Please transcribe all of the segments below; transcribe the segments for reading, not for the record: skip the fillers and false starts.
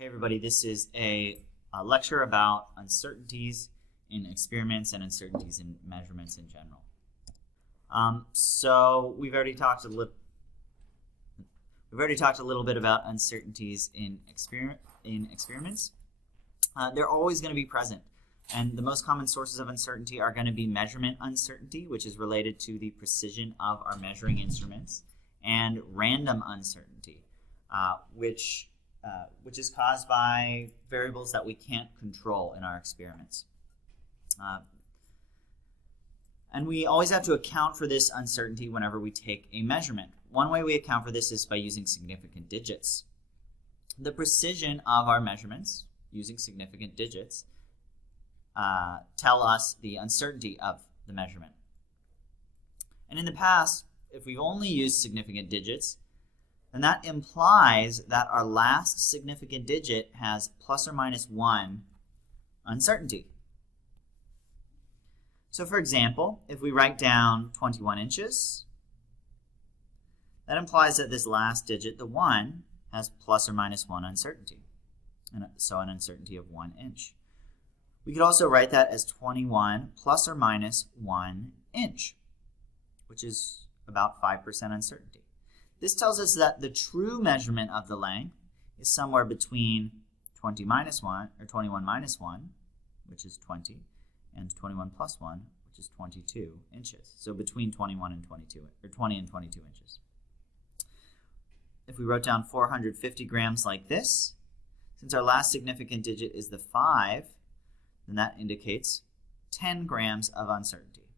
Hey everybody, this is a lecture about uncertainties in experiments and uncertainties in measurements in general. So we've already talked a little bit about uncertainties in experiments. They're always going to be present, and the most common sources of uncertainty are going to be measurement uncertainty, which is related to the precision of our measuring instruments, and random uncertainty, which is caused by variables that we can't control in our experiments. And we always have to account for this uncertainty whenever we take a measurement. One way we account for this is by using significant digits. The precision of our measurements using significant digits tell us the uncertainty of the measurement. And in the past, if we've only used significant digits, then that implies that our last significant digit has plus or minus 1 uncertainty. So for example, if we write down 21 inches, that implies that this last digit, the 1, has plus or minus 1 uncertainty, and so an uncertainty of 1 inch. We could also write that as 21 plus or minus 1 inch, which is about 5% uncertainty. This tells us that the true measurement of the length is somewhere between 21 minus 1, which is 20, and 21 plus 1, which is 22 inches. So between 21 and 22, or 20 and 22 inches. If we wrote down 450 grams like this, since our last significant digit is the 5, then that indicates 10 grams of uncertainty.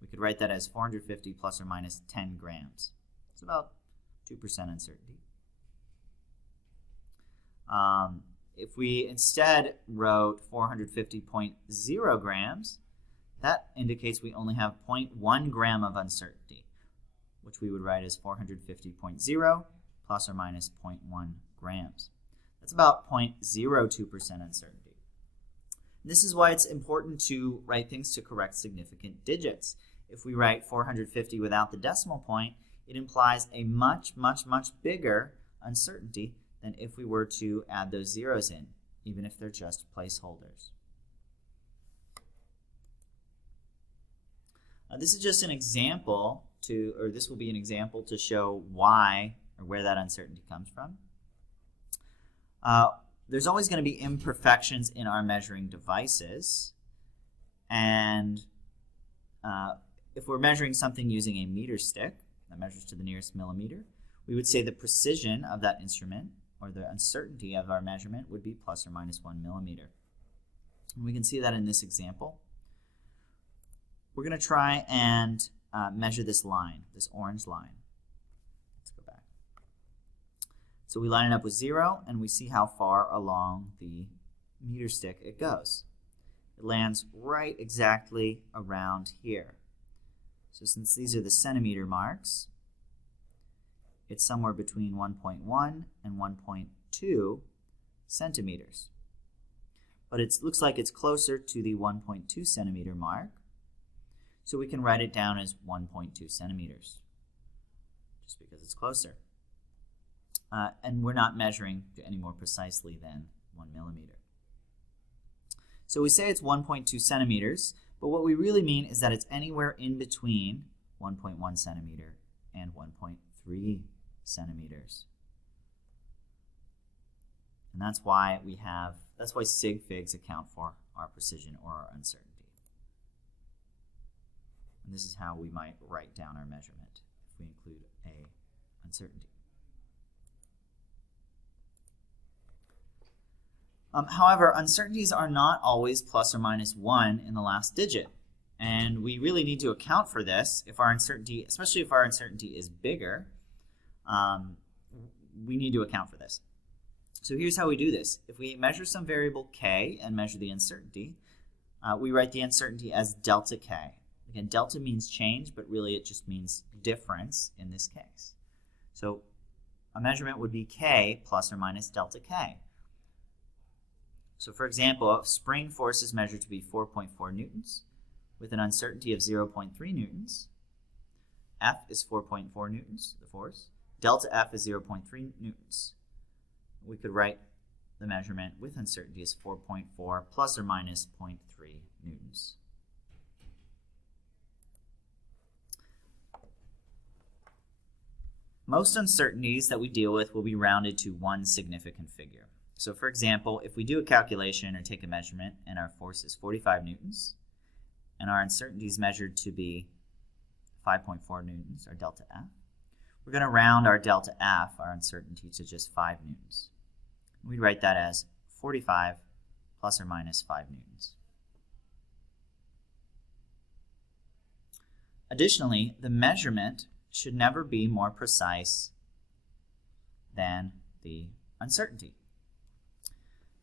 We could write that as 450 plus or minus 10 grams. It's about 2% uncertainty. If we instead wrote 450.0 grams, that indicates we only have 0.1 gram of uncertainty, which we would write as 450.0 plus or minus 0.1 grams. That's about 0.02% uncertainty. This is why it's important to write things to correct significant digits. If we write 450 without the decimal point, it implies a much bigger uncertainty than if we were to add those zeros in, even if they're just placeholders. This is just an example this will be an example to show why or where that uncertainty comes from. There's always going to be imperfections in our measuring devices, and if we're measuring something using a meter stick that measures to the nearest millimeter, we would say the precision of that instrument, or the uncertainty of our measurement, would be plus or minus 1 millimeter. And we can see that in this example. We're going to try and measure this line, this orange line. Let's go back. So we line it up with 0, and we see how far along the meter stick it goes. It lands right exactly around here. So since these are the centimeter marks, it's somewhere between 1.1 and 1.2 centimeters. But it looks like it's closer to the 1.2 centimeter mark, so we can write it down as 1.2 centimeters, just because it's closer. And we're not measuring any more precisely than 1 millimeter. So we say it's 1.2 centimeters, but what we really mean is that it's anywhere in between 1.1 centimeter and 1.3 centimeters. And that's why sig figs account for our precision or our uncertainty. And this is how we might write down our measurement if we include a uncertainty. However, uncertainties are not always plus or minus 1 in the last digit. And we really need to account for this if our uncertainty, especially if our uncertainty is bigger, we need to account for this. So here's how we do this. If we measure some variable k and measure the uncertainty, we write the uncertainty as delta k. Again, delta means change, but really it just means difference in this case. So a measurement would be k plus or minus delta k. So for example, a spring force is measured to be 4.4 newtons with an uncertainty of 0.3 newtons. F is 4.4 newtons, the force. Delta F is 0.3 newtons. We could write the measurement with uncertainty is 4.4 plus or minus 0.3 newtons. Most uncertainties that we deal with will be rounded to one significant figure. So for example, if we do a calculation or take a measurement and our force is 45 newtons and our uncertainty is measured to be 5.4 newtons, our delta F, we're going to round our delta F, our uncertainty, to just 5 newtons. We'd write that as 45 plus or minus 5 newtons. Additionally, the measurement should never be more precise than the uncertainty.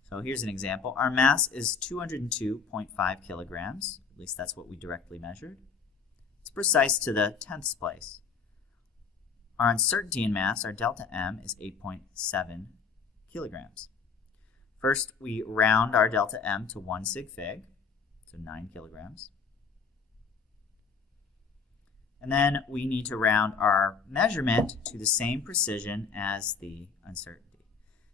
So here's an example. Our mass is 202.5 kilograms. At least that's what we directly measured. It's precise to the 10th place. Our uncertainty in mass, our delta M, is 8.7 kilograms. First, we round our delta M to 1 sig fig, so 9 kilograms. And then we need to round our measurement to the same precision as the uncertainty.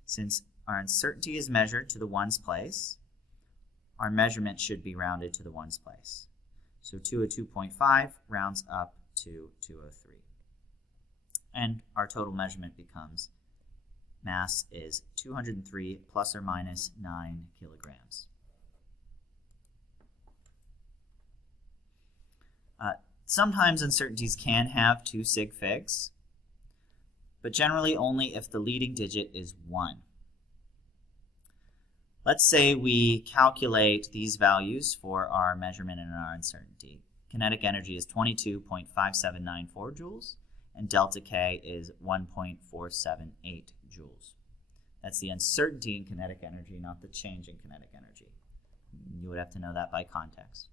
Since our uncertainty is measured to the ones place, our measurement should be rounded to the ones place. So 202.5 rounds up to 203. And our total measurement becomes mass is 203 plus or minus 9 kilograms. Sometimes uncertainties can have 2 sig figs, but generally only if the leading digit is 1. Let's say we calculate these values for our measurement and our uncertainty. Kinetic energy is 22.5794 joules, and delta K is 1.478 joules. That's the uncertainty in kinetic energy, not the change in kinetic energy. You would have to know that by context.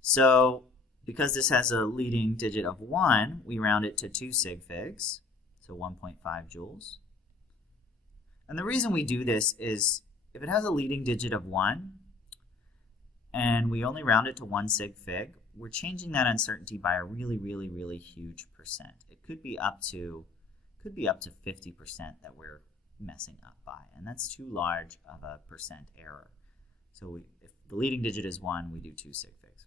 So, because this has a leading digit of 1, we round it to 2 sig figs, so 1.5 joules. And the reason we do this is if it has a leading digit of 1 and we only round it to 1 sig fig, we're changing that uncertainty by a really, really, really huge percent. It could be up to 50% that we're messing up by, and that's too large of a percent error. So if the leading digit is 1, we do 2 sig figs.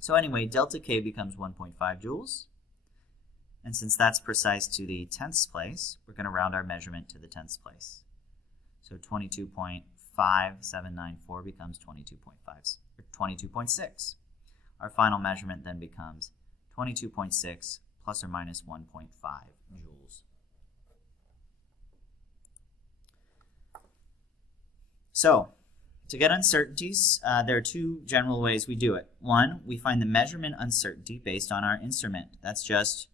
So anyway, delta K becomes 1.5 joules. And since that's precise to the 10th place, we're going to round our measurement to the 10th place. So 22.5794 becomes 22.6. Our final measurement then becomes 22.6 plus or minus 1.5 joules. So, to get uncertainties, there are 2 general ways we do it. 1, we find the measurement uncertainty based on our instrument. That's just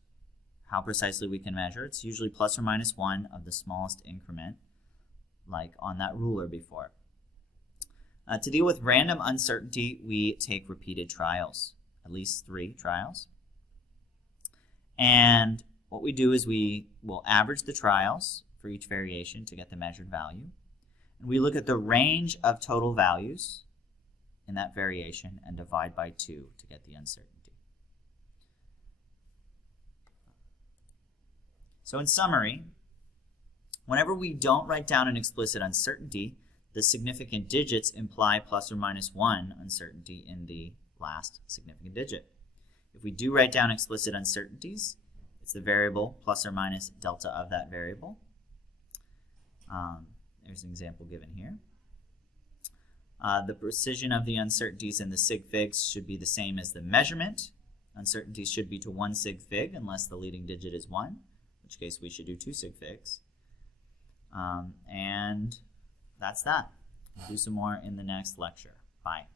how precisely we can measure. It's usually plus or minus 1 of the smallest increment, like on that ruler before. To deal with random uncertainty, we take repeated trials, at least 3 trials. And what we do is we will average the trials for each variation to get the measured value. And we look at the range of total values in that variation and divide by 2 to get the uncertainty. So in summary, whenever we don't write down an explicit uncertainty, the significant digits imply plus or minus 1 uncertainty in the last significant digit. If we do write down explicit uncertainties, it's the variable plus or minus delta of that variable. There's an example given here. The precision of the uncertainties in the sig figs should be the same as the measurement. Uncertainties should be to 1 sig fig unless the leading digit is 1, in which case we should do 2 sig figs. And that's that. We'll do some more in the next lecture. Bye.